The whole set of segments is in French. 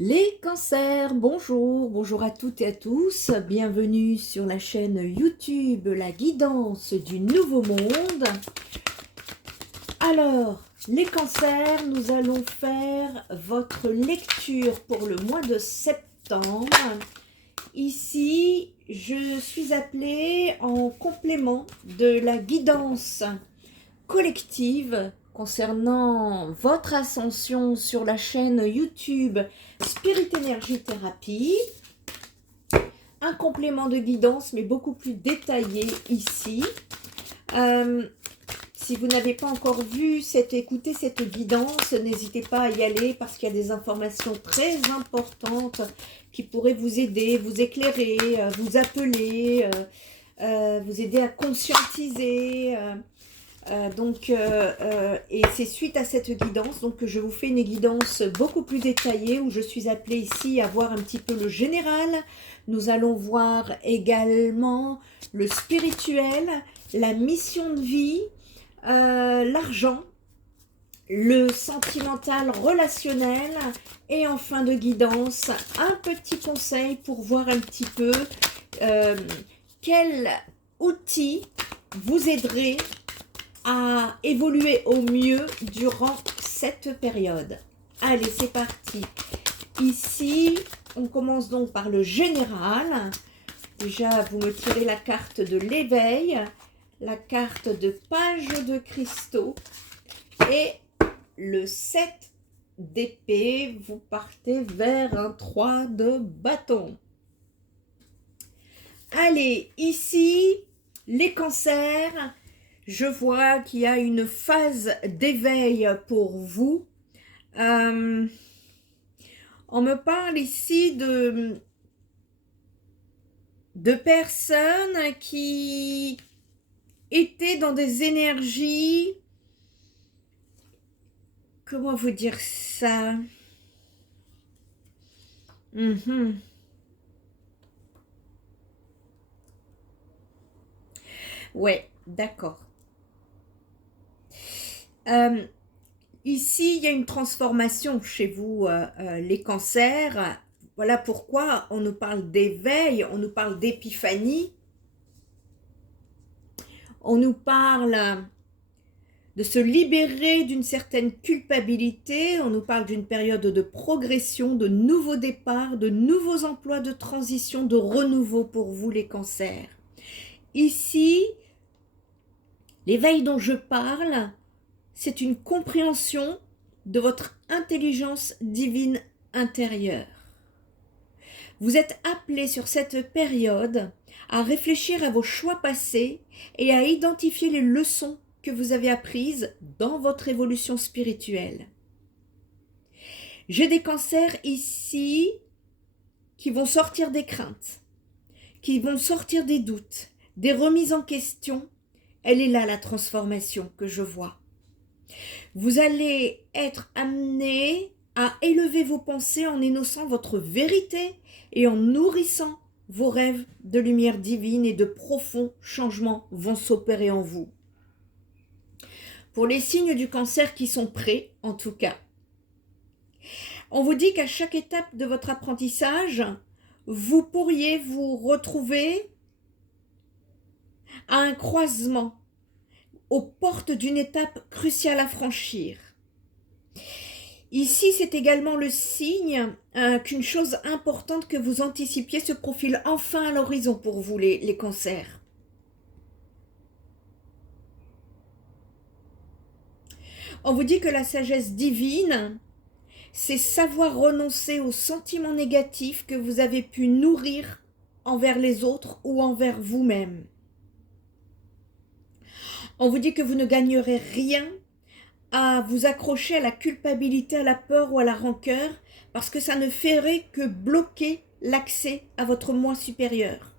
Les cancers, bonjour, bonjour à toutes et à tous, bienvenue sur la chaîne YouTube La Guidance du Nouveau Monde. Alors, les cancers, nous allons faire votre lecture pour le mois de septembre. Ici, je suis appelée en complément de la guidance collective concernant votre ascension sur la chaîne YouTube Spirit Energy Thérapie. Un complément de guidance, mais beaucoup plus détaillé ici. Si vous n'avez pas encore écouté cette guidance, n'hésitez pas à y aller parce qu'il y a des informations très importantes qui pourraient vous aider, vous éclairer, vous appeler, vous aider à conscientiser. Et c'est suite à cette guidance que je vous fais une guidance beaucoup plus détaillée où je suis appelée ici à voir un petit peu le général. Nous allons voir également le spirituel, la mission de vie, l'argent, le sentimental relationnel et en fin de guidance, un petit conseil pour voir un petit peu quel outil vous aiderait à évoluer au mieux durant cette période. Allez, c'est parti. Ici, on commence donc par le général. Déjà, vous me tirez la carte de l'éveil, la carte de page de cristaux et le 7 d'épée. Vous partez vers un 3 de bâton. Allez, ici, les cancers. Je vois qu'il y a une phase d'éveil pour vous. On me parle ici de personnes qui étaient dans des énergies, comment vous dire ça? Ouais, d'accord. Ici, il y a une transformation chez vous, les cancers. Voilà pourquoi on nous parle d'éveil, on nous parle d'épiphanie. On nous parle de se libérer d'une certaine culpabilité. On nous parle d'une période de progression, de nouveaux départs, de nouveaux emplois, de transition, de renouveau pour vous, les cancers. Ici, l'éveil dont je parle, c'est une compréhension de votre intelligence divine intérieure. Vous êtes appelé sur cette période à réfléchir à vos choix passés et à identifier les leçons que vous avez apprises dans votre évolution spirituelle. J'ai des cancers ici qui vont sortir des craintes, qui vont sortir des doutes, des remises en question. Elle est là la transformation que je vois. Vous allez être amené à élever vos pensées en énonçant votre vérité et en nourrissant vos rêves de lumière divine, et de profonds changements vont s'opérer en vous. Pour les signes du cancer qui sont prêts, en tout cas, on vous dit qu'à chaque étape de votre apprentissage, vous pourriez vous retrouver à un croisement, aux portes d'une étape cruciale à franchir. Ici, c'est également le signe qu'une chose importante que vous anticipiez se profile enfin à l'horizon pour vous, les cancers. On vous dit que la sagesse divine, c'est savoir renoncer aux sentiments négatifs que vous avez pu nourrir envers les autres ou envers vous-même. On vous dit que vous ne gagnerez rien à vous accrocher à la culpabilité, à la peur ou à la rancœur, parce que ça ne ferait que bloquer l'accès à votre moi supérieur.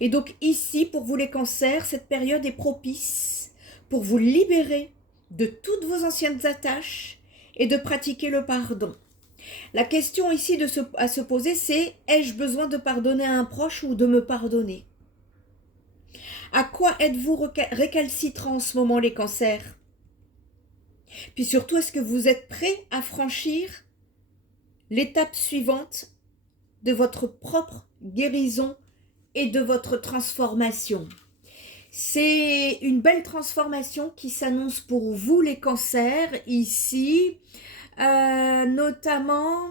Et donc ici, pour vous les cancers, cette période est propice pour vous libérer de toutes vos anciennes attaches et de pratiquer le pardon. La question ici à se poser, c'est: ai-je besoin de pardonner à un proche ou de me pardonner? À quoi êtes-vous récalcitrant en ce moment, les cancers? Puis surtout, est-ce que vous êtes prêts à franchir l'étape suivante de votre propre guérison et de votre transformation. C'est une belle transformation qui s'annonce pour vous les cancers ici, notamment...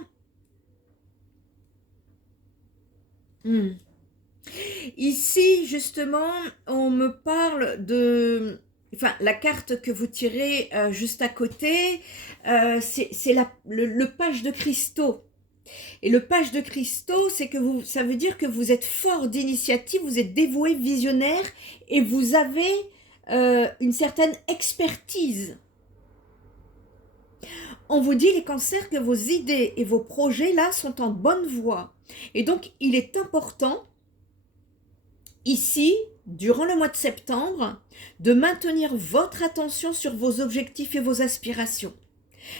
Ici, justement, on me parle de... Enfin, la carte que vous tirez juste à côté, c'est le page de cristaux. Et le page de cristaux, c'est que ça veut dire que vous êtes fort d'initiative, vous êtes dévoué, visionnaire, et vous avez une certaine expertise. On vous dit, les cancers, que vos idées et vos projets, là, sont en bonne voie. Et donc, il est important, ici, durant le mois de septembre, de maintenir votre attention sur vos objectifs et vos aspirations.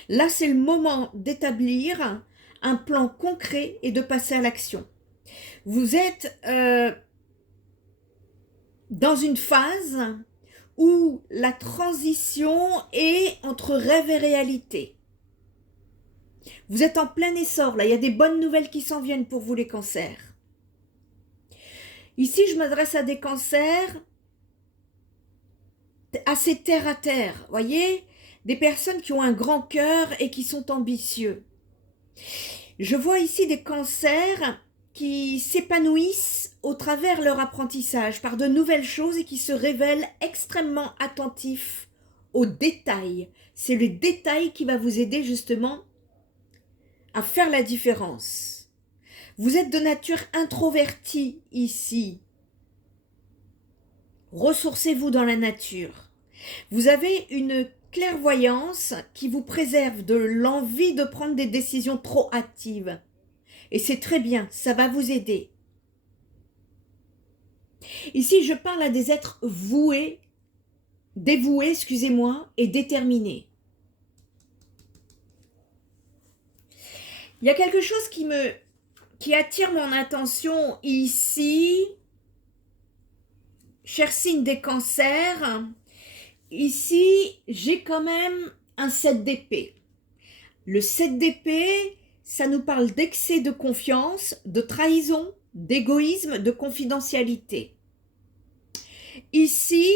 Là, c'est le moment d'établir un plan concret et de passer à l'action. Vous êtes dans une phase où la transition est entre rêve et réalité. Vous êtes en plein essor, là, il y a des bonnes nouvelles qui s'en viennent pour vous les cancers. Ici, je m'adresse à des cancers assez terre à terre, voyez, des personnes qui ont un grand cœur et qui sont ambitieux. Je vois ici des cancers qui s'épanouissent au travers leur apprentissage par de nouvelles choses et qui se révèlent extrêmement attentifs aux détails. C'est le détail qui va vous aider justement à faire la différence. Vous êtes de nature introvertie ici. Ressourcez-vous dans la nature. Vous avez une clairvoyance qui vous préserve de l'envie de prendre des décisions trop hâtives. Et c'est très bien, ça va vous aider. Ici, je parle à des êtres dévoués, excusez-moi, et déterminés. Il y a quelque chose qui attire mon attention ici, cher signe des cancers. Ici, j'ai quand même un 7 d'épée. Le 7 d'épée, ça nous parle d'excès de confiance, de trahison, d'égoïsme, de confidentialité. Ici,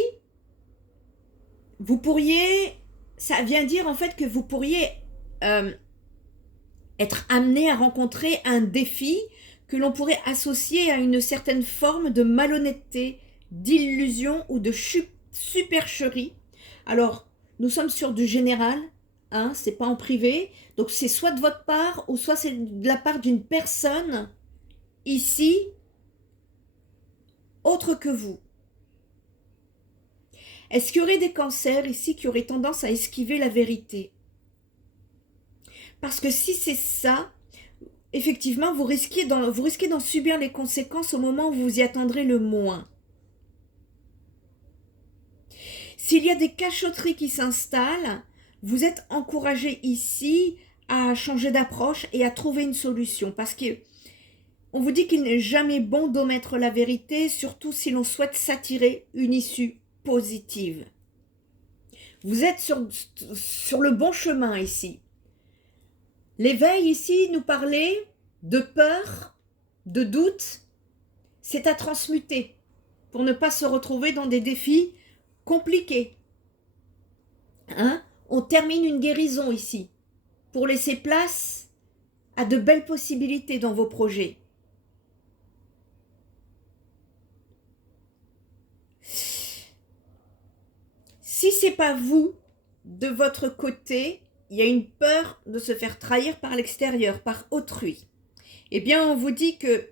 ça vient dire en fait que vous pourriez être amené à rencontrer un défi que l'on pourrait associer à une certaine forme de malhonnêteté, d'illusion ou de supercherie. Alors, nous sommes sur du général, hein, c'est pas en privé, donc c'est soit de votre part ou soit c'est de la part d'une personne ici autre que vous. Est-ce qu'il y aurait des cancers ici qui auraient tendance à esquiver la vérité? Parce que si c'est ça, effectivement, vous risquez d'en subir les conséquences au moment où vous y attendrez le moins. S'il y a des cachotteries qui s'installent, vous êtes encouragé ici à changer d'approche et à trouver une solution. Parce qu'on vous dit qu'il n'est jamais bon d'omettre la vérité, surtout si l'on souhaite s'attirer une issue positive. Vous êtes sur le bon chemin ici. L'éveil ici nous parlait de peur, de doute. C'est à transmuter pour ne pas se retrouver dans des défis compliqués. Hein? On termine une guérison ici pour laisser place à de belles possibilités dans vos projets. Si ce n'est pas vous, de votre côté, il y a une peur de se faire trahir par l'extérieur, par autrui. Eh bien, on vous dit que,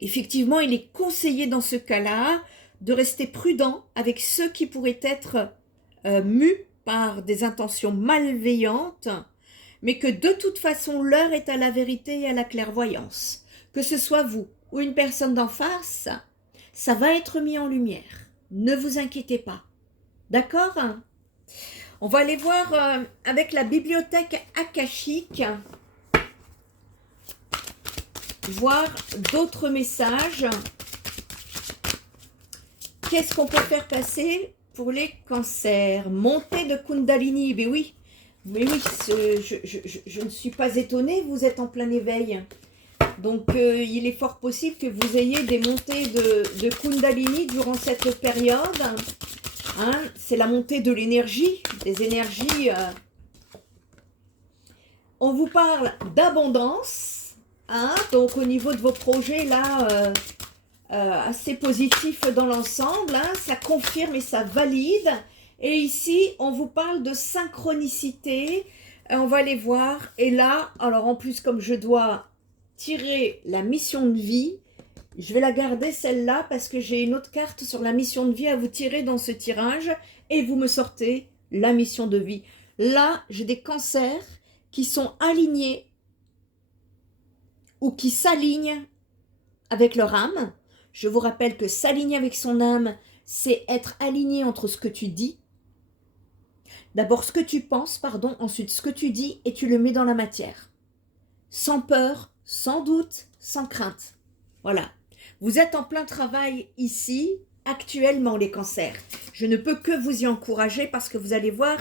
effectivement, il est conseillé dans ce cas-là de rester prudent avec ceux qui pourraient être mus par des intentions malveillantes, mais que de toute façon, l'heure est à la vérité et à la clairvoyance. Que ce soit vous ou une personne d'en face, ça va être mis en lumière. Ne vous inquiétez pas. D'accord ? On va aller voir avec la bibliothèque akashique, voir d'autres messages. Qu'est-ce qu'on peut faire passer pour les cancers? Montée de Kundalini, ben oui, Mais oui, je ne suis pas étonnée, vous êtes en plein éveil. Donc, il est fort possible que vous ayez des montées de Kundalini durant cette période. Hein, c'est la montée de l'énergie, des énergies. On vous parle d'abondance. Hein, donc, au niveau de vos projets, là, assez positifs dans l'ensemble. Hein, ça confirme et ça valide. Et ici, on vous parle de synchronicité. On va aller voir. Et là, alors en plus, comme je dois tirer la mission de vie, je vais la garder celle-là parce que j'ai une autre carte sur la mission de vie à vous tirer dans ce tirage. Et vous me sortez la mission de vie. Là, j'ai des cancers qui sont alignés ou qui s'alignent avec leur âme. Je vous rappelle que s'aligner avec son âme, c'est être aligné entre ce que tu dis. D'abord ce que tu penses, pardon, ensuite ce que tu dis et tu le mets dans la matière. Sans peur, sans doute, sans crainte. Voilà. Vous êtes en plein travail ici, actuellement les cancers. Je ne peux que vous y encourager parce que vous allez voir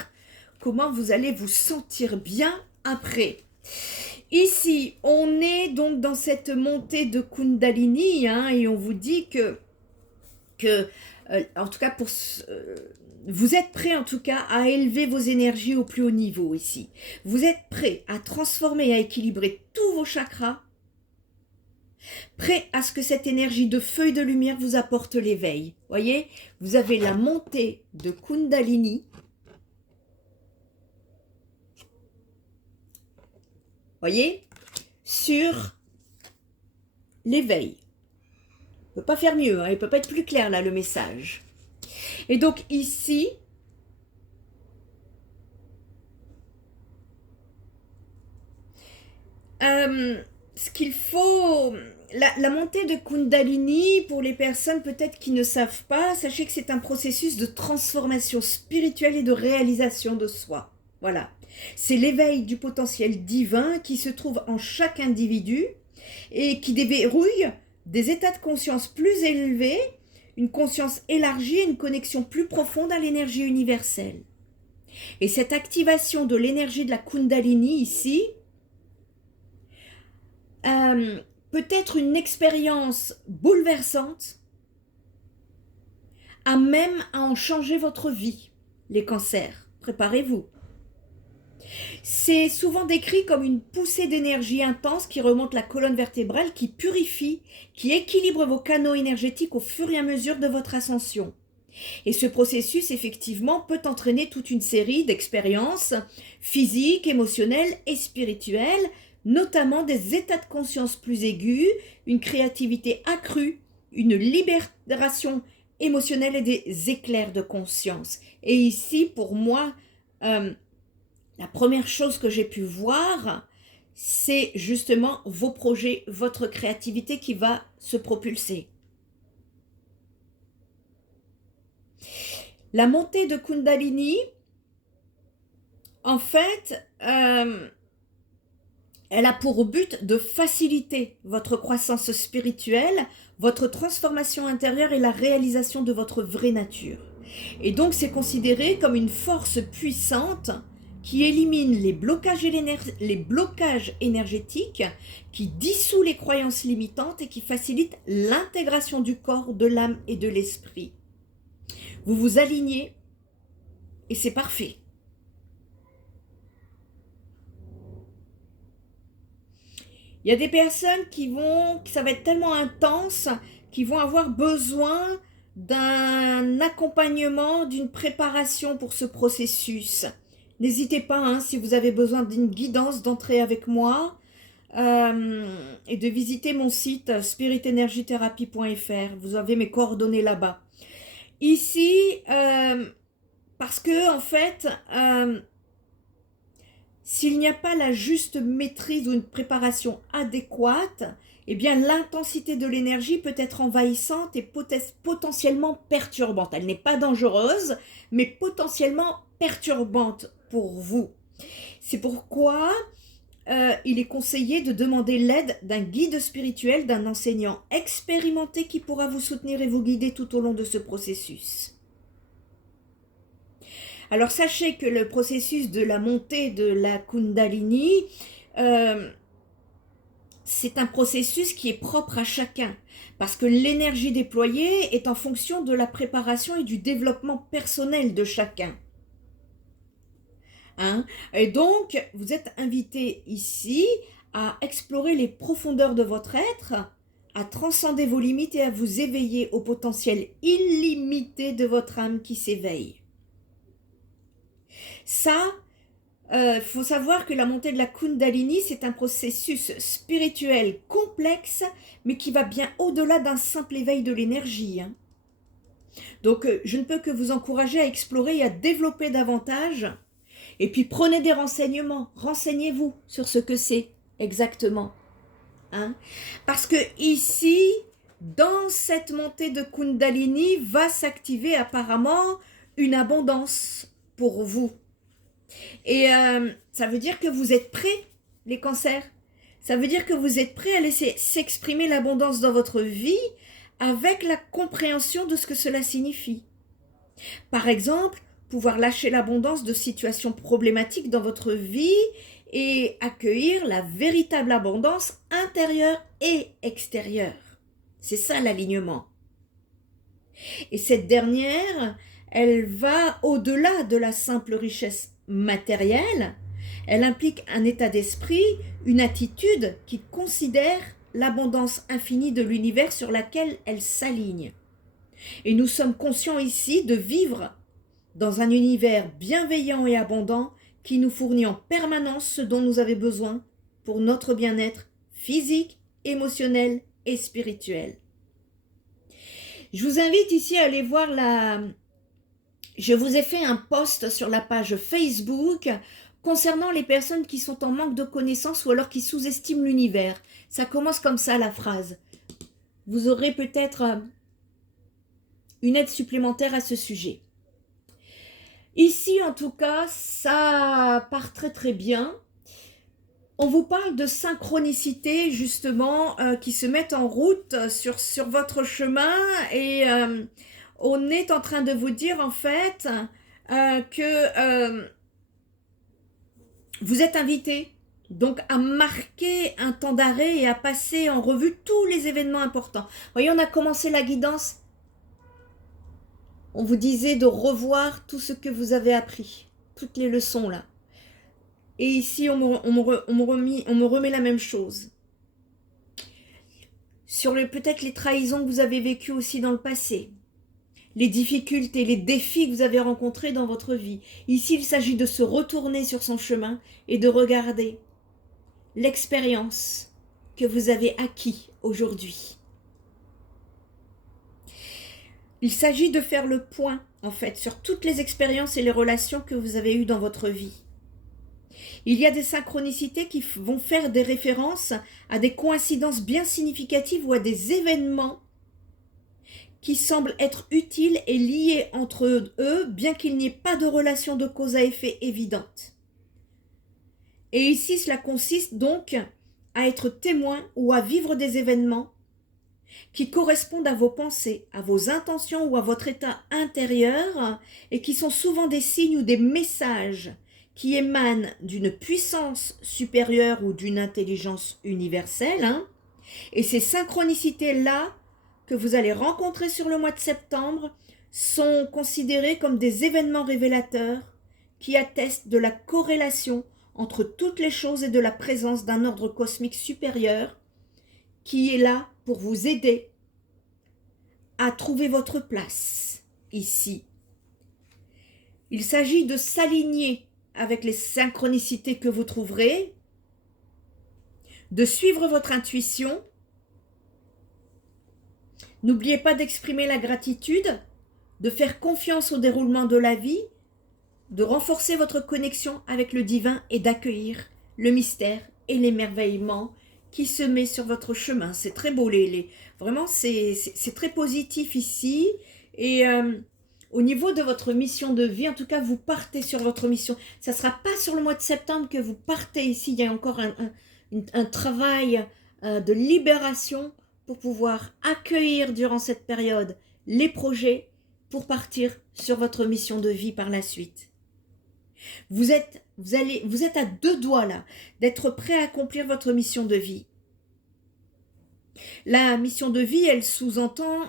comment vous allez vous sentir bien après. Ici, on est donc dans cette montée de Kundalini hein, et on vous dit que en tout cas, vous êtes prêt en tout cas à élever vos énergies au plus haut niveau ici. Vous êtes prêt à transformer et à équilibrer tous vos chakras, prêt à ce que cette énergie de feu et de lumière vous apporte l'éveil. Voyez, vous avez la montée de Kundalini. Voyez, sur l'éveil. On ne peut pas faire mieux, hein, il ne peut pas être plus clair là le message. Et donc ici, ce qu'il faut, la montée de Kundalini, pour les personnes peut-être qui ne savent pas, sachez que c'est un processus de transformation spirituelle et de réalisation de soi. Voilà. C'est l'éveil du potentiel divin qui se trouve en chaque individu et qui déverrouille des états de conscience plus élevés, une conscience élargie et une connexion plus profonde à l'énergie universelle. Et cette activation de l'énergie de la Kundalini ici peut être une expérience bouleversante à même à en changer votre vie, les cancers. Préparez-vous. C'est souvent décrit comme une poussée d'énergie intense qui remonte la colonne vertébrale, qui purifie, qui équilibre vos canaux énergétiques au fur et à mesure de votre ascension. Et ce processus, effectivement, peut entraîner toute une série d'expériences physiques, émotionnelles et spirituelles, notamment des états de conscience plus aigus, une créativité accrue, une libération émotionnelle et des éclairs de conscience. Et ici, pour moi, la première chose que j'ai pu voir, c'est justement vos projets, votre créativité qui va se propulser. La montée de Kundalini, en fait, elle a pour but de faciliter votre croissance spirituelle, votre transformation intérieure et la réalisation de votre vraie nature. Et donc, c'est considéré comme une force puissante qui élimine les blocages énergétiques, qui dissout les croyances limitantes et qui facilite l'intégration du corps, de l'âme et de l'esprit. Vous vous alignez et c'est parfait. Il y a des personnes ça va être tellement intense, qui vont avoir besoin d'un accompagnement, d'une préparation pour ce processus. N'hésitez pas, hein, si vous avez besoin d'une guidance, d'entrer avec moi et de visiter mon site spiritenergithérapie.fr. Vous avez mes coordonnées là-bas. Ici, parce que en fait, s'il n'y a pas la juste maîtrise ou une préparation adéquate, eh bien l'intensité de l'énergie peut être envahissante et potentiellement perturbante. Elle n'est pas dangereuse, mais potentiellement perturbante pour vous. C'est pourquoi il est conseillé de demander l'aide d'un guide spirituel, d'un enseignant expérimenté qui pourra vous soutenir et vous guider tout au long de ce processus. Alors sachez que le processus de la montée de la Kundalini, c'est un processus qui est propre à chacun, parce que l'énergie déployée est en fonction de la préparation et du développement personnel de chacun. Hein? Et donc, vous êtes invité ici à explorer les profondeurs de votre être, à transcender vos limites et à vous éveiller au potentiel illimité de votre âme qui s'éveille. Ça, faut savoir que la montée de la Kundalini, c'est un processus spirituel complexe, mais qui va bien au-delà d'un simple éveil de l'énergie. Hein. Donc, je ne peux que vous encourager à explorer et à développer davantage. Et puis, prenez des renseignements. Renseignez-vous sur ce que c'est exactement. Hein. Parce que ici, dans cette montée de Kundalini, va s'activer apparemment une abondance pour vous. Et ça veut dire que vous êtes prêts, les cancers. Ça veut dire que vous êtes prêts à laisser s'exprimer l'abondance dans votre vie avec la compréhension de ce que cela signifie. Par exemple, pouvoir lâcher l'abondance de situations problématiques dans votre vie et accueillir la véritable abondance intérieure et extérieure. C'est ça l'alignement. Et cette dernière, elle va au-delà de la simple richesse matérielle, elle implique un état d'esprit, une attitude qui considère l'abondance infinie de l'univers sur laquelle elle s'aligne. Et nous sommes conscients ici de vivre dans un univers bienveillant et abondant qui nous fournit en permanence ce dont nous avons besoin pour notre bien-être physique, émotionnel et spirituel. Je vous invite ici à aller voir Je vous ai fait un post sur la page Facebook concernant les personnes qui sont en manque de connaissances ou alors qui sous-estiment l'univers. Ça commence comme ça la phrase. Vous aurez peut-être une aide supplémentaire à ce sujet. Ici, en tout cas, ça part très très bien. On vous parle de synchronicité, justement, qui se mettent en route sur votre chemin et on est en train de vous dire, en fait, que vous êtes invité donc à marquer un temps d'arrêt et à passer en revue tous les événements importants. Vous voyez, on a commencé la guidance. On vous disait de revoir tout ce que vous avez appris, toutes les leçons là. Et ici, on me remet la même chose. Sur peut-être les trahisons que vous avez vécues aussi dans le passé. Les difficultés, les défis que vous avez rencontrés dans votre vie. Ici, il s'agit de se retourner sur son chemin et de regarder l'expérience que vous avez acquis aujourd'hui. Il s'agit de faire le point, en fait, sur toutes les expériences et les relations que vous avez eues dans votre vie. Il y a des synchronicités qui vont faire des références à des coïncidences bien significatives ou à des événements qui semblent être utiles et liés entre eux, bien qu'il n'y ait pas de relation de cause à effet évidente. Et ici, cela consiste donc à être témoin ou à vivre des événements qui correspondent à vos pensées, à vos intentions ou à votre état intérieur et qui sont souvent des signes ou des messages qui émanent d'une puissance supérieure ou d'une intelligence universelle. Hein. Et ces synchronicités-là que vous allez rencontrer sur le mois de septembre sont considérées comme des événements révélateurs qui attestent de la corrélation entre toutes les choses et de la présence d'un ordre cosmique supérieur qui est là pour vous aider à trouver votre place ici. Il s'agit de s'aligner avec les synchronicités que vous trouverez, de suivre votre intuition. N'oubliez pas d'exprimer la gratitude, de faire confiance au déroulement de la vie, de renforcer votre connexion avec le divin et d'accueillir le mystère et l'émerveillement qui se met sur votre chemin. C'est très beau, vraiment c'est très positif ici. Et au niveau de votre mission de vie, en tout cas vous partez sur votre mission. Ça ne sera pas sur le mois de septembre que vous partez ici, il y a encore un travail de libération pour pouvoir accueillir durant cette période les projets pour partir sur votre mission de vie par la suite. Vous êtes à 2 doigts là, d'être prêt à accomplir votre mission de vie. La mission de vie, elle sous-entend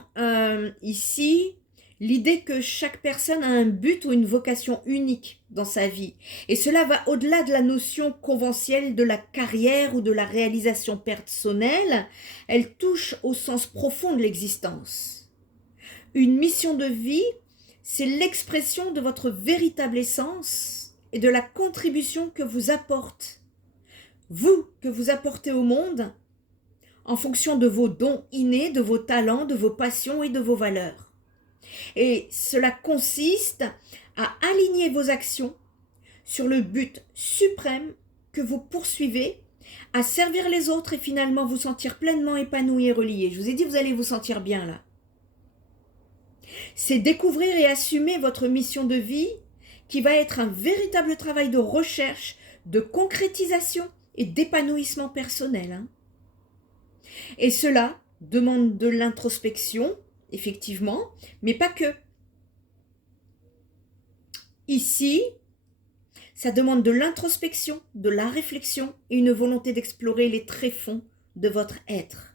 ici l'idée que chaque personne a un but ou une vocation unique dans sa vie. Et cela va au-delà de la notion conventionnelle de la carrière ou de la réalisation personnelle. Elle touche au sens profond de l'existence. Une mission de vie, c'est l'expression de votre véritable essence et de la contribution que vous apportez au monde, en fonction de vos dons innés, de vos talents, de vos passions et de vos valeurs. Et cela consiste à aligner vos actions sur le but suprême que vous poursuivez, à servir les autres et finalement vous sentir pleinement épanoui et relié. Je vous ai dit, vous allez vous sentir bien là. C'est découvrir et assumer votre mission de vie qui va être un véritable travail de recherche, de concrétisation et d'épanouissement personnel. Et cela demande de l'introspection, effectivement, mais pas que. Ici, ça demande de l'introspection, de la réflexion et une volonté d'explorer les tréfonds de votre être.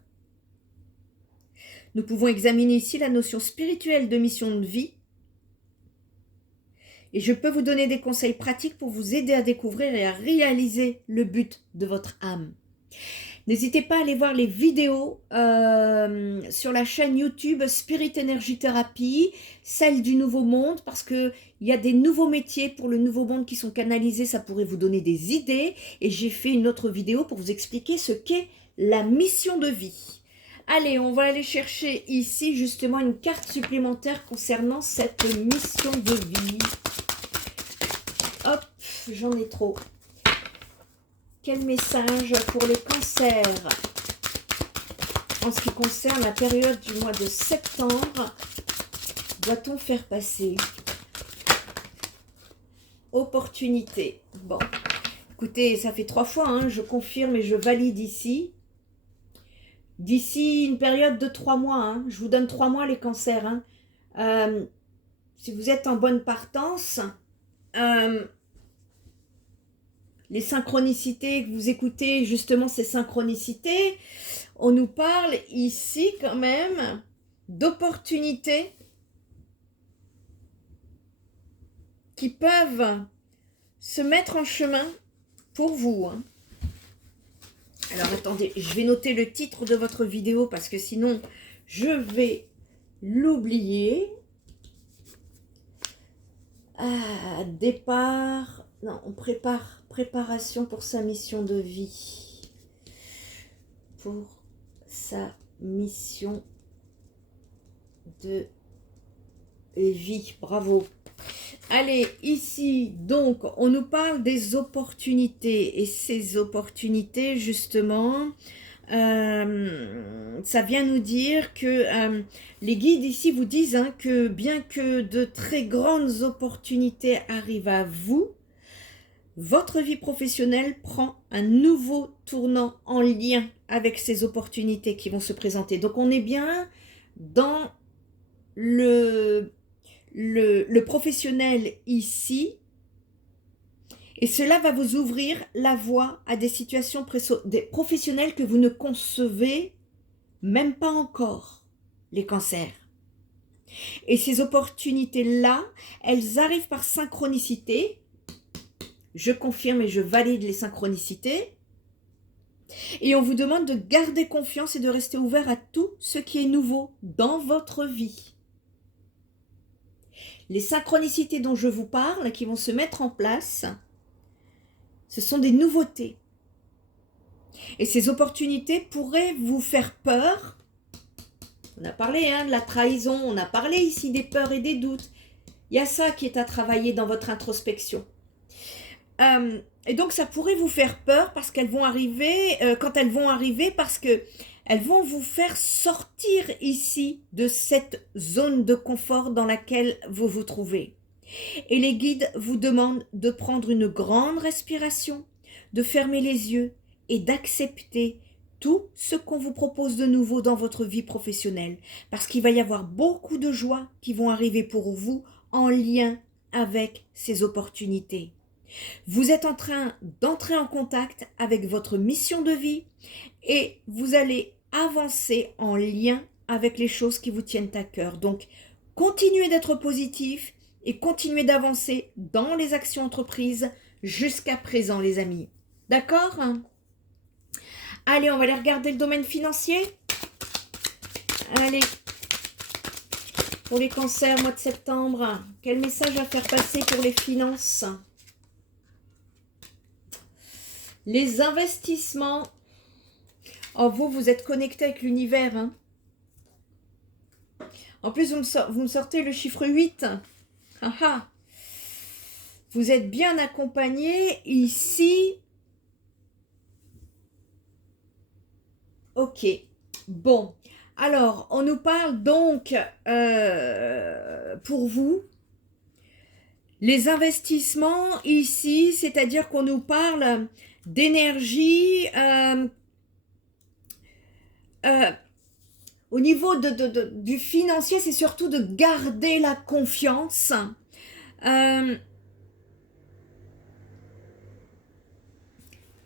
Nous pouvons examiner ici la notion spirituelle de mission de vie et je peux vous donner des conseils pratiques pour vous aider à découvrir et à réaliser le but de votre âme. N'hésitez pas à aller voir les vidéos sur la chaîne YouTube Spirit Energy Therapy, celle du Nouveau Monde, parce qu'il y a des nouveaux métiers pour le Nouveau Monde qui sont canalisés, ça pourrait vous donner des idées. Et j'ai fait une autre vidéo pour vous expliquer ce qu'est la mission de vie. Allez, on va aller chercher ici justement une carte supplémentaire concernant cette mission de vie. Hop, j'en ai trop. Quel message pour les cancers en ce qui concerne la période du mois de septembre doit-on faire passer? Opportunité. Bon, écoutez, ça fait 3 fois, je confirme et je valide ici. D'ici une période de 3 mois, je vous donne 3 mois les cancers. Si vous êtes en bonne partance, les synchronicités, que vous écoutez justement ces synchronicités, on nous parle ici quand même d'opportunités qui peuvent se mettre en chemin pour vous. Alors attendez, je vais noter le titre de votre vidéo parce que sinon je vais l'oublier. Départ, non, on préparation pour sa mission de vie. Pour sa mission de vie, bravo. Allez, ici, donc, on nous parle des opportunités. Et ces opportunités, justement, ça vient nous dire que les guides ici vous disent que bien que de très grandes opportunités arrivent à vous, votre vie professionnelle prend un nouveau tournant en lien avec ces opportunités qui vont se présenter. Donc, on est bien dans le professionnel ici, et cela va vous ouvrir la voie à des situations professionnelles que vous ne concevez même pas encore, les cancers. Et ces opportunités-là, elles arrivent par synchronicité. Je confirme et je valide les synchronicités. Et on vous demande de garder confiance et de rester ouvert à tout ce qui est nouveau dans votre vie. Les synchronicités dont je vous parle, qui vont se mettre en place, ce sont des nouveautés. Et ces opportunités pourraient vous faire peur. On a parlé de la trahison, on a parlé ici des peurs et des doutes. Il y a ça qui est à travailler dans votre introspection. Et donc ça pourrait vous faire peur parce qu'elles vont arriver, parce que elles vont vous faire sortir ici de cette zone de confort dans laquelle vous vous trouvez. Et les guides vous demandent de prendre une grande respiration, de fermer les yeux et d'accepter tout ce qu'on vous propose de nouveau dans votre vie professionnelle. Parce qu'il va y avoir beaucoup de joies qui vont arriver pour vous en lien avec ces opportunités. Vous êtes en train d'entrer en contact avec votre mission de vie et vous allez avancer en lien avec les choses qui vous tiennent à cœur. Donc, continuez d'être positif et continuez d'avancer dans les actions entreprises jusqu'à présent, les amis. D'accord? Allez, on va aller regarder le domaine financier. Allez, pour les cancers, mois de septembre, quel message à faire passer pour les finances? Les investissements. Oh, vous êtes connecté avec l'univers. Hein. En plus, vous me sortez le chiffre 8. Ah ah. Vous êtes bien accompagné ici. Ok. Bon. Alors, on nous parle donc, pour vous, les investissements ici, c'est-à-dire qu'on nous parle d'énergie au niveau du financier, c'est surtout de garder la confiance. Il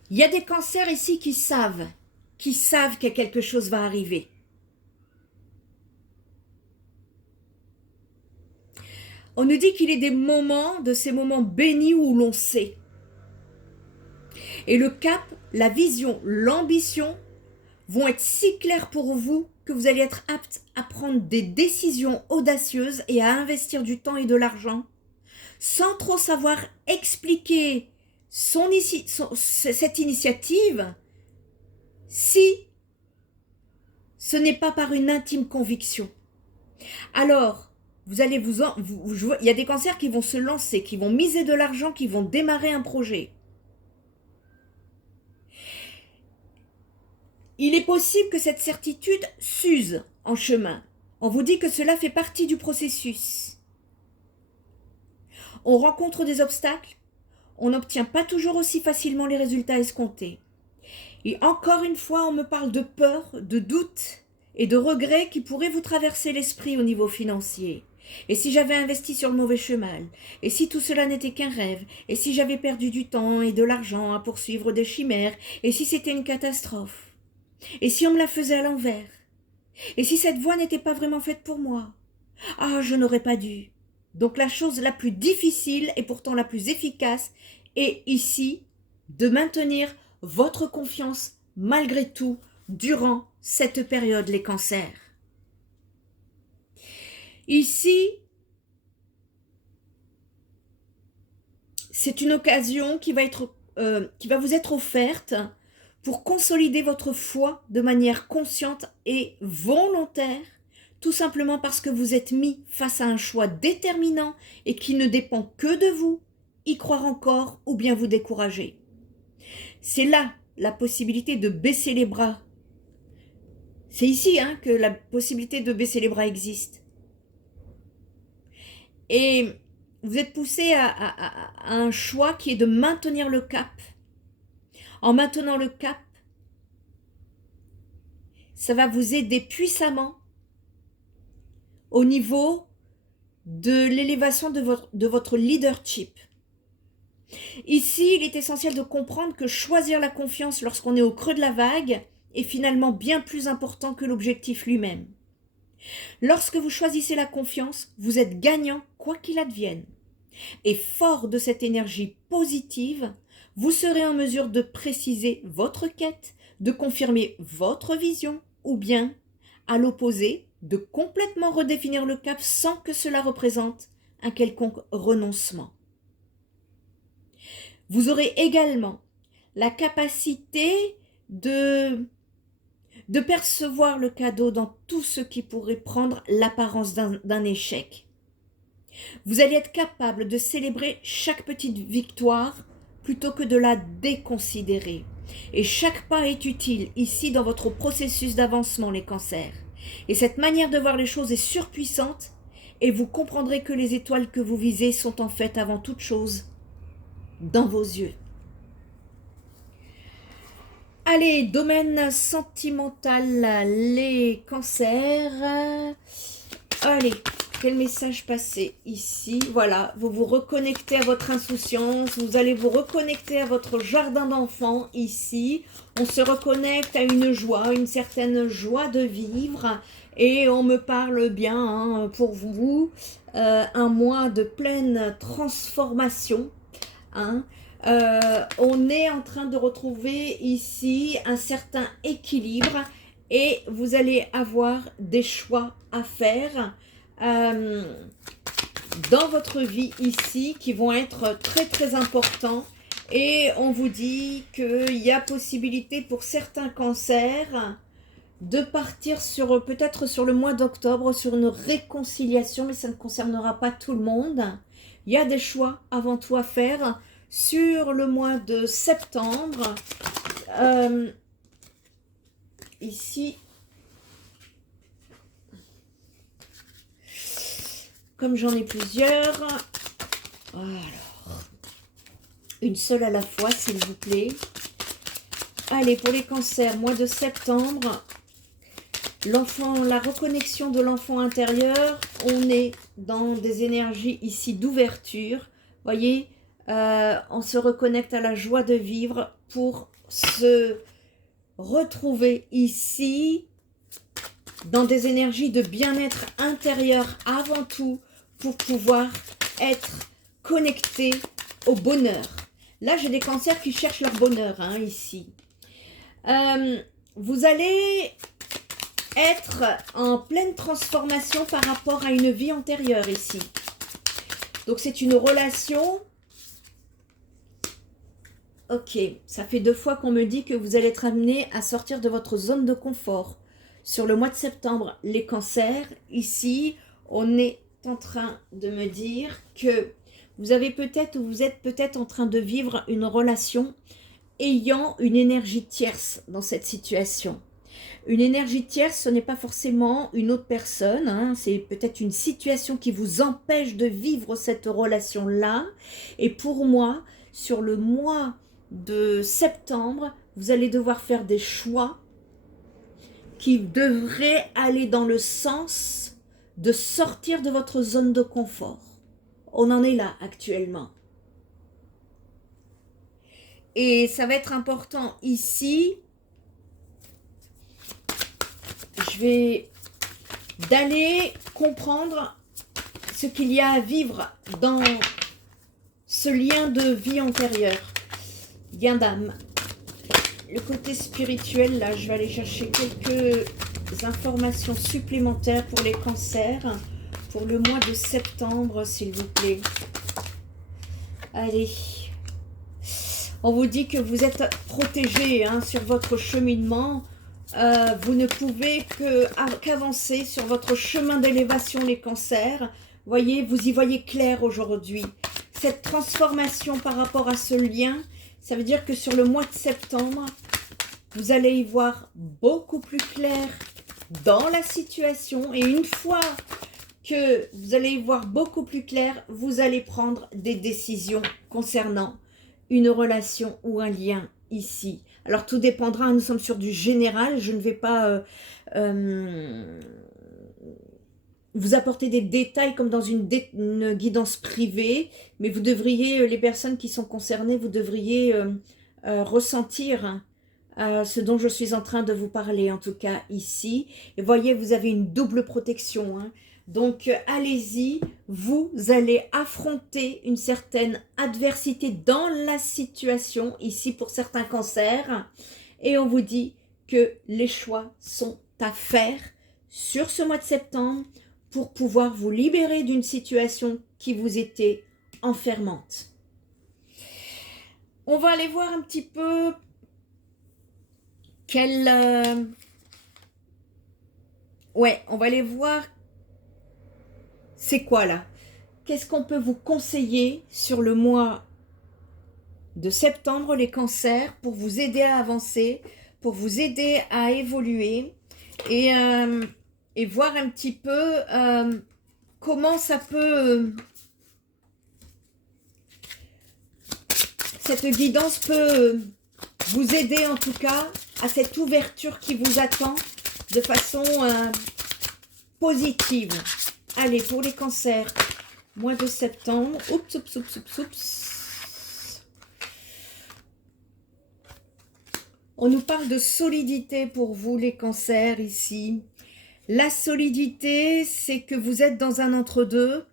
y a des cancers ici qui savent que quelque chose va arriver. On nous dit qu'il y a des moments, de ces moments bénis où l'on sait. Et le cap, la vision, l'ambition vont être si clairs pour vous que vous allez être apte à prendre des décisions audacieuses et à investir du temps et de l'argent sans trop savoir expliquer cette initiative si ce n'est pas par une intime conviction. Alors, vous allez il y a des cancers qui vont se lancer, qui vont miser de l'argent, qui vont démarrer un projet. Il est possible que cette certitude s'use en chemin. On vous dit que cela fait partie du processus. On rencontre des obstacles, on n'obtient pas toujours aussi facilement les résultats escomptés. Et encore une fois, on me parle de peur, de doute et de regrets qui pourraient vous traverser l'esprit au niveau financier. Et si j'avais investi sur le mauvais chemin? Et si tout cela n'était qu'un rêve? Et si j'avais perdu du temps et de l'argent à poursuivre des chimères? Et si c'était une catastrophe? Et si on me la faisait à l'envers? Et si cette voie n'était pas vraiment faite pour moi? Ah, je n'aurais pas dû. Donc la chose la plus difficile et pourtant la plus efficace est ici de maintenir votre confiance malgré tout durant cette période, les cancers. Ici, c'est une occasion qui va vous être offerte pour consolider votre foi de manière consciente et volontaire, tout simplement parce que vous êtes mis face à un choix déterminant et qui ne dépend que de vous, y croire encore ou bien vous décourager. C'est là la possibilité de baisser les bras. C'est ici que la possibilité de baisser les bras existe. Et vous êtes poussé à un choix qui est de maintenir le cap. En maintenant le cap, ça va vous aider puissamment au niveau de l'élévation de votre leadership. Ici, il est essentiel de comprendre que choisir la confiance lorsqu'on est au creux de la vague est finalement bien plus important que l'objectif lui-même. Lorsque vous choisissez la confiance, vous êtes gagnant quoi qu'il advienne. Et fort de cette énergie positive, vous serez en mesure de préciser votre quête, de confirmer votre vision ou bien, à l'opposé, de complètement redéfinir le cap sans que cela représente un quelconque renoncement. Vous aurez également la capacité de percevoir le cadeau dans tout ce qui pourrait prendre l'apparence d'un échec. Vous allez être capable de célébrer chaque petite victoire plutôt que de la déconsidérer. Et chaque pas est utile ici dans votre processus d'avancement, les cancers. Et cette manière de voir les choses est surpuissante et vous comprendrez que les étoiles que vous visez sont en fait avant toute chose dans vos yeux. Allez, domaine sentimental, les cancers. Allez, quel message passer ici? Voilà, vous vous reconnectez à votre insouciance, vous allez vous reconnecter à votre jardin d'enfant ici. On se reconnecte à une joie, une certaine joie de vivre. Et on me parle bien, hein, pour vous, un mois de pleine transformation. Hein. On est en train de retrouver ici un certain équilibre et vous allez avoir des choix à faire dans votre vie ici qui vont être très très importants. Et on vous dit qu'il y a possibilité pour certains cancers de partir sur peut-être sur le mois d'octobre, sur une réconciliation, mais ça ne concernera pas tout le monde. Il y a des choix avant tout à faire sur le mois de septembre. Ici, comme j'en ai plusieurs, alors, une seule à la fois s'il vous plaît. Allez, pour les cancers, mois de septembre, l'enfant, la reconnexion de l'enfant intérieur, on est dans des énergies ici d'ouverture. Voyez, on se reconnecte à la joie de vivre pour se retrouver ici dans des énergies de bien-être intérieur avant tout pour pouvoir être connecté au bonheur. Là, j'ai des cancers qui cherchent leur bonheur, hein, ici. Vous allez être en pleine transformation par rapport à une vie antérieure ici. Donc, c'est une relation. Ok, ça fait 2 fois qu'on me dit que vous allez être amené à sortir de votre zone de confort. Sur le mois de septembre, les cancers, ici, on est en train de me dire que vous avez peut-être ou vous êtes peut-être en train de vivre une relation ayant une énergie tierce dans cette situation. Une énergie tierce, ce n'est pas forcément une autre personne, hein, c'est peut-être une situation qui vous empêche de vivre cette relation-là. Et pour moi, sur le mois de septembre, vous allez devoir faire des choix qui devraient aller dans le sens de sortir de votre zone de confort. On en est là actuellement. Et ça va être important ici. Je vais d'aller comprendre ce qu'il y a à vivre dans ce lien de vie antérieure. Lien d'âme. Le côté spirituel, là, je vais aller chercher quelques informations supplémentaires pour les cancers. Pour le mois de septembre, s'il vous plaît. Allez. On vous dit que vous êtes protégé, hein, sur votre cheminement. Vous ne pouvez qu'avancer sur votre chemin d'élévation, les cancers. Voyez, vous y voyez clair aujourd'hui. Cette transformation par rapport à ce lien, ça veut dire que sur le mois de septembre, vous allez y voir beaucoup plus clair dans la situation. Et une fois que vous allez y voir beaucoup plus clair, vous allez prendre des décisions concernant une relation ou un lien ici. Alors tout dépendra, nous sommes sur du général, je ne vais pas vous apporter des détails comme dans une guidance privée, mais vous devriez, les personnes qui sont concernées, vous devriez ressentir ce dont je suis en train de vous parler, en tout cas ici. Et voyez, vous avez une double protection, hein. Donc, allez-y, vous allez affronter une certaine adversité dans la situation, ici pour certains cancers. Et on vous dit que les choix sont à faire sur ce mois de septembre pour pouvoir vous libérer d'une situation qui vous était enfermante. On va aller voir un petit peu on va aller voir. C'est quoi là? Qu'est-ce qu'on peut vous conseiller sur le mois de septembre, les cancers, pour vous aider à avancer, pour vous aider à évoluer et voir un petit peu comment ça peut... cette guidance peut vous aider en tout cas à cette ouverture qui vous attend de façon positive. Allez, pour les cancers, mois de septembre. Oups, oups, oups, oups, oups. On nous parle de solidité pour vous, les cancers, ici. La solidité, c'est que vous êtes dans un entre-deux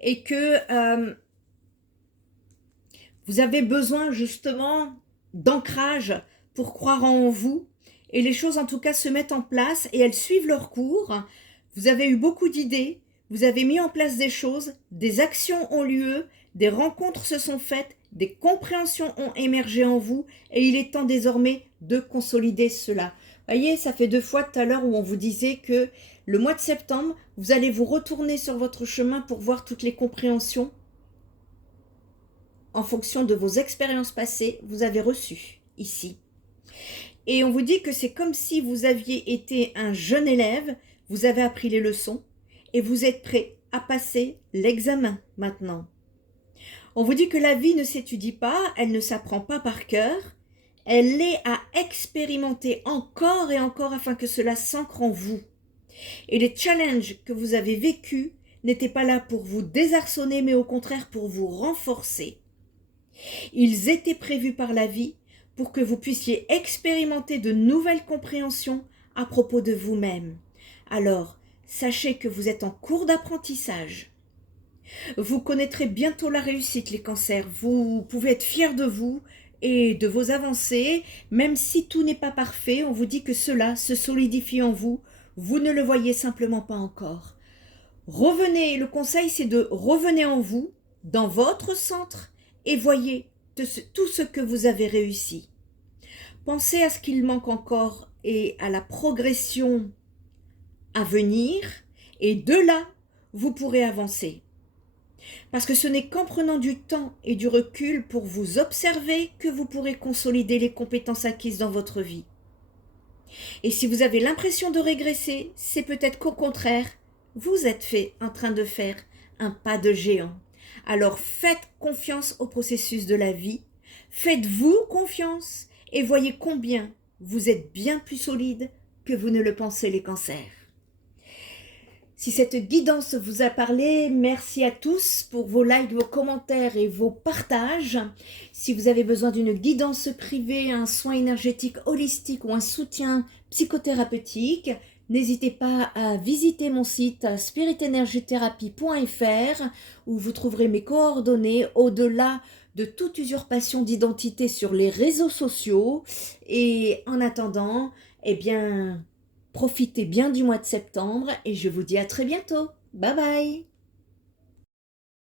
et que vous avez besoin justement d'ancrage pour croire en vous. Et les choses en tout cas se mettent en place et elles suivent leur cours. Vous avez eu beaucoup d'idées, vous avez mis en place des choses, des actions ont lieu, des rencontres se sont faites, des compréhensions ont émergé en vous et il est temps désormais de consolider cela. Voyez, ça fait 2 fois tout à l'heure où on vous disait que le mois de septembre, vous allez vous retourner sur votre chemin pour voir toutes les compréhensions en fonction de vos expériences passées, vous avez reçu ici. Et on vous dit que c'est comme si vous aviez été un jeune élève, vous avez appris les leçons et vous êtes prêt à passer l'examen maintenant. On vous dit que la vie ne s'étudie pas, elle ne s'apprend pas par cœur, elle est à expérimenter encore et encore afin que cela s'ancre en vous. Et les challenges que vous avez vécus n'étaient pas là pour vous désarçonner, mais au contraire pour vous renforcer. Ils étaient prévus par la vie pour que vous puissiez expérimenter de nouvelles compréhensions à propos de vous-même. Alors, sachez que vous êtes en cours d'apprentissage. Vous connaîtrez bientôt la réussite, les cancers. Vous pouvez être fiers de vous et de vos avancées. Même si tout n'est pas parfait, on vous dit que cela se solidifie en vous. Vous ne le voyez simplement pas encore. Revenez, le conseil c'est de revenir en vous, dans votre centre, et voyez tout ce que vous avez réussi. Pensez à ce qu'il manque encore et à la progression à venir, et de là, vous pourrez avancer. Parce que ce n'est qu'en prenant du temps et du recul pour vous observer que vous pourrez consolider les compétences acquises dans votre vie. Et si vous avez l'impression de régresser, c'est peut-être qu'au contraire, vous êtes en train de faire un pas de géant. Alors faites confiance au processus de la vie, faites-vous confiance et voyez combien vous êtes bien plus solide que vous ne le pensez, les cancers. Si cette guidance vous a parlé, merci à tous pour vos likes, vos commentaires et vos partages. Si vous avez besoin d'une guidance privée, un soin énergétique holistique ou un soutien psychothérapeutique, n'hésitez pas à visiter mon site spiritenergithérapie.fr où vous trouverez mes coordonnées au-delà de toute usurpation d'identité sur les réseaux sociaux. Et en attendant, eh bien, profitez bien du mois de septembre et je vous dis à très bientôt. Bye bye!